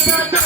পদ্মারে